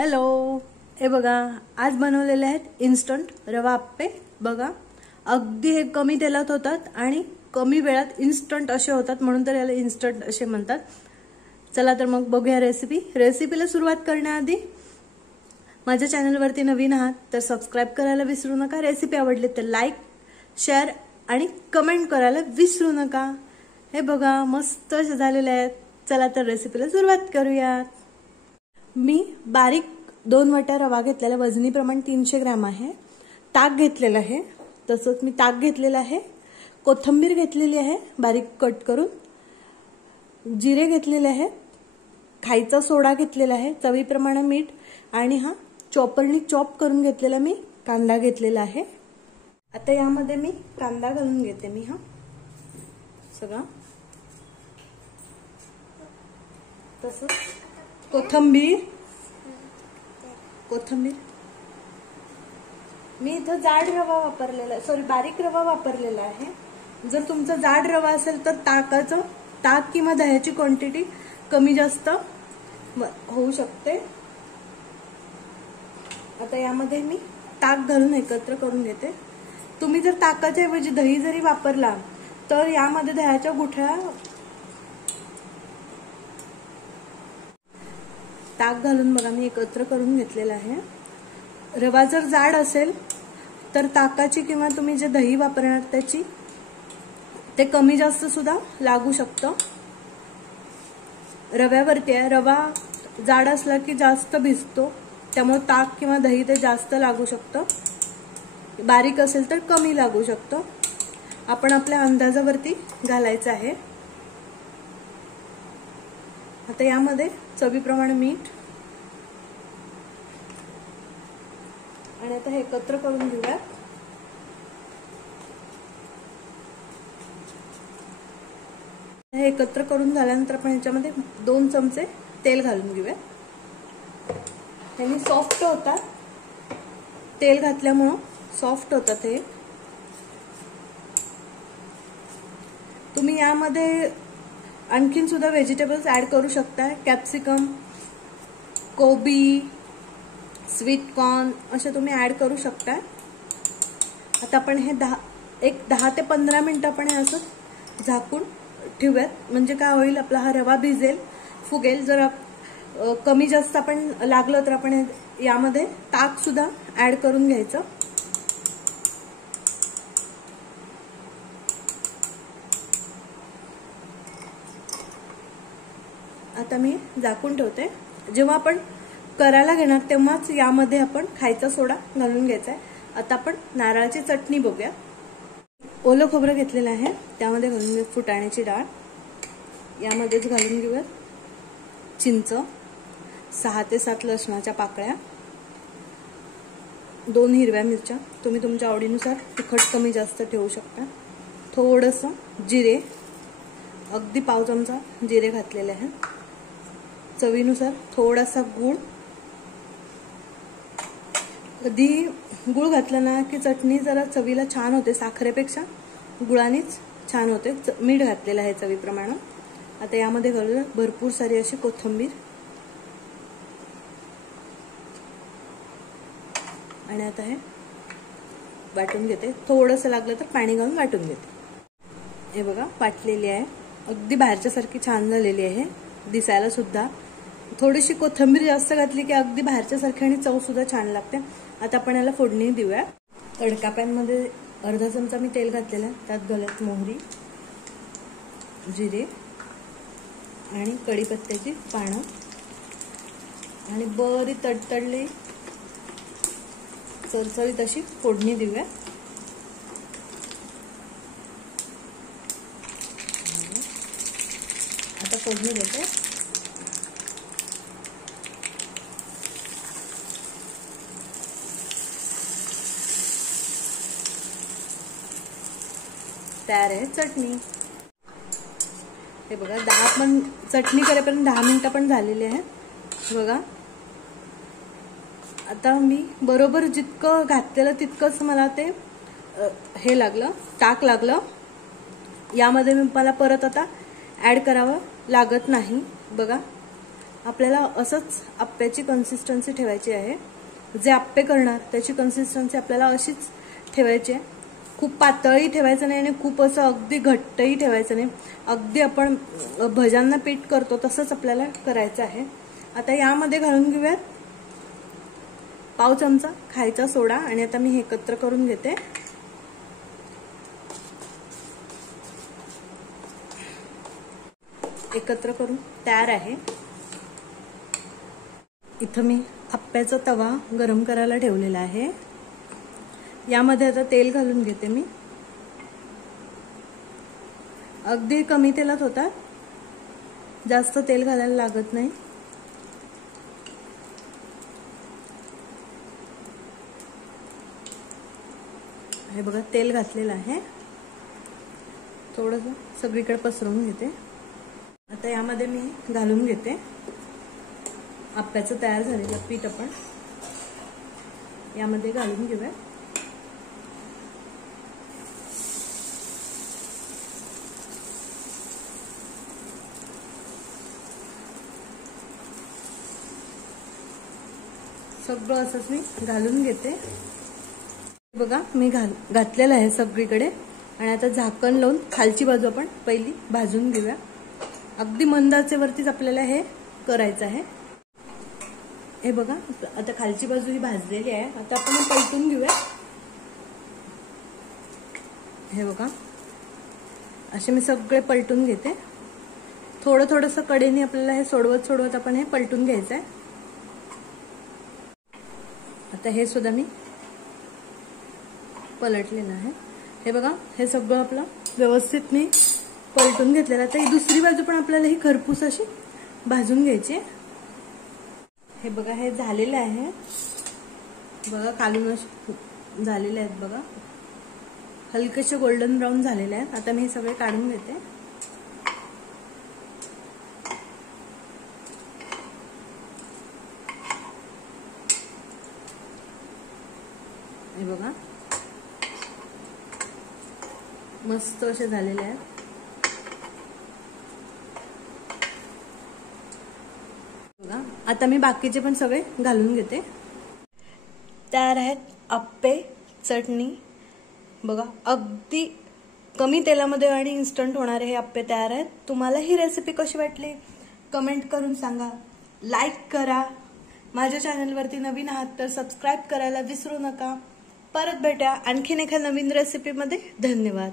Hello, हे बघा आज बनवलेले आहेत इन्स्टंट रवा आप्पे। बघा अगदी हे कमी तेलात होतात आणि कमी वेळात इन्स्टंट असे होतात, म्हणून तर याला इन्स्टंट असे म्हणतात। चला तर मग बघूया रेसिपीला सुरुवात करण्याआधी माझ्या चॅनलवरती नवीन आहात तर सबस्क्राइब करायला विसरू नका। रेसिपी आवडली तर लाईक शेअर आणि कमेंट करायला विसरू नका। हे बघा मस्त झालेले आहेत। चला तर रेसिपीला सुरुवात करूया। मी बारीक 2 वाट्या रवा घेतलेला, वजनी प्रमाण 300 ग्रॅम आहे। ताक घेतलेलं आहे, तसंच मी ताक घेतलेलं आहे। कोथिंबीर घेतलेली आहे बारीक कट करून, जिरे घेतलेले आहे, खायचा सोडा घेतलेला आहे, चवीप्रमाणे मीठ आणि हा चॉपरनी चॉप करून घेतलेला मी कांदा घेतलेला आहे। आता यामध्ये मी कांदा घालून घेते मी हा सगळा, तसंच कोथिंबीर मी इथं जाड रवा वापरलेला, सॉरी बारीक रवा वापरलेला आहे। जर तुमचा जाड रवा असेल तर ताक किंवा दह्याची क्वांटिटी कमी जास्त होऊ शकते। आता यामध्ये मी ताक घालून एकत्र करून घेते। तुम्ही जर ताकाच्या ऐवजी दही जरी वापरला तर यामध्ये दह्याच्या गुठळ्या ताक घालून बघा मी एकत्र करून घेतलेला आहे। रवा जर जाड असेल तर ताकाची किंवा तुम्ही जे दही वापरणार त्याची ते कमी जास्त सुद्धा लागू शकतं। रव्यावरती आहे, रवा जाड असला की जास्त भिजतो, त्यामुळे ताक किंवा दही ते जास्त लागू शकतं। बारीक असेल तर कमी लागू शकतं। आपण आपल्या अंदाजावरती घालायचं आहे। आता यामध्ये चवीप्रमाणे मीठ आणि आता हे एकत्र करून घेऊया। हे एकत्र करून झाल्यानंतर आपण याच्यामध्ये 2 चमचे तेल घालून घेऊया। त्यांनी सॉफ्ट होतात, तेल घातल्यामुळे सॉफ्ट होतात हे। तुम्ही यामध्ये आणखीन सुद्धा व्हेजिटेबल्स ऍड करू शकता, कॅप्सिकम, कोबी, स्वीट कॉर्न असे तुम्ही ऍड करू शकता। आता आपण हे 10 ते 15 मिनिटं आपण हे असं झाकून ठेवूयात, म्हणजे काय होईल आपला हा रवा भिजेल, फुगेल। जर कमी जास्त आपण लागलं तर आपण यामध्ये ताक सुद्धा ऍड करून घ्यायचं। आता मी झाकून ठेवते। जेव्हा आपण करायला घेणार तेव्हाच यामध्ये आपण खायचा सोडा घालून घ्यायचा आहे। आता आपण नारळाची चटणी बघूया। ओलं खोबरं घेतलेलं आहे, त्यामध्ये घालून घेऊ फुटाण्याची डाळ, यामध्येच घालून घेऊया चिंच, 6 ते 7 लसणाच्या पाकळ्या, 2 हिरव्या मिरच्या, तुम्ही तुमच्या आवडीनुसार तिखट कमी जास्त ठेवू शकता, थोडंसं जिरे, अगदी पाव चमचा जिरे घातलेले आहे, चवीनुसार थोडासा गूळ। कधी गूळ घातला ना की चटणी जरा चवीला छान होते, साखरेपेक्षा गुळानेच छान होते। मीठ घातलेलं आहे चवीप्रमाणे। आता यामध्ये घालूया भरपूर सारी अशी कोथिंबीर आणि आता हे वाटून घेते। थोडंसं लागलं तर पाणी घालून वाटून घेते। हे बघा वाटलेली आहे, अगदी बाहेरच्या सारखी छान झालेली आहे दिसायला सुद्धा। थोडीशी कोथिंबीर जास्त घातली की अगदी बाहेरच्या सारखी आणि चव सुद्धा छान लागते। आता आपण याला फोडणी देऊया। तडका पॅन मध्ये अर्धा चमचा मी तेल घातलेलं आहे, त्यात घालत मोहरी, जिरे आणि कढीपत्त्याची पानं आणि बरी तडतडली चरचरीत अशी फोडणी देऊया। आता फोडणी देते। तयार आहे चटणी। हे बघा चटणी करेपर्यंत 10 मिनिटं पण झालेली आहे बघा। आता मी बरोबर जितकं घातलेलं तितकंच मला ते हे लागलं, ताक लागलं। यामध्ये मला परत आता ऍड करावं लागत नाही बघा। आपल्याला असंच आप्प्याची कन्सिस्टन्सी ठेवायची आहे. जे आप्पे करणार त्याची कन्सिस्टन्सी आपल्याला अशीच ठेवायची आहे. खूप पातळही ठेवायचं नाही आणि खूप असं अगदी घट्टही ठेवायचं नाही. अगदी आपण भज्यांना पीठ करतो तसंच आपल्याला करायचं आहे. आता यामध्ये घालून घेऊयात पाव चमचा खायचा सोडा आणि आता मी हे एकत्र करून घेते. एकत्र करून तयार आहे. इथं मी आप्प्याचा तवा गरम करायला ठेवलेला आहे. यामध्ये आता तेल घालून घेते मी. अगदी कमी तेलात होतात, जास्त तेल घालायला लागत नाही. हे बघा तेल घातलेलं आहे. थोडंसं सगळीकडे पसरवून घेते. आता यामध्ये मी घालून घेते आप्प्याचं तयार झालेलं पीठ. आपण यामध्ये घालून घेऊया. सगळं असंच मी घालून घेते. बघा मी घातलेलं आहे सगळीकडे. आणि आता झाकण लावून खालची बाजू आपण पहिली भाजून घेऊया. अगदी मंद आचेवरतीच आपल्याला हे करायचं आहे. हे बघा आता खालची बाजू ही भाजलेली आहे. आता आपण पलटून घेऊया. हे बघा असे मी सगळे पलटून घेते. थोडं थोडंसं कडेने आपल्याला हे सोडवत सोडवत आपण हे पलटून घ्यायचं आहे. आता हे सुद्धा मी पलटलेलं आहे. हे बघा हे सगळं आपलं व्यवस्थित मी पलटून घेतलेलं. आता ही दुसरी बाजू पण आपल्याला ही खरपूस अशी भाजून घ्यायची. हे बघा हे झालेलं आहे. बघा खालून झालेले आहेत. बघा हलकेसे गोल्डन ब्राऊन झालेले आहेत. आता मी हे सगळे काढून घेते. हे बघा मस्त असे झालेले आहेत. बघा आता मी बाकीचे पण सगळे घालून घेते. तयार आहेत आप्पे चटणी. बघा अगदी कमी तेलामध्ये आणि इन्स्टंट होणारे हे आप्पे तयार आहेत. तुम्हाला ही रेसिपी कशी वाटली कमेंट करून सांगा. लाईक करा. माझ्या चॅनलवरती नवीन आहात तर सबस्क्राईब करायला विसरू नका. परत भेटूया आणखीन एका नवीन रेसिपीमध्ये. धन्यवाद.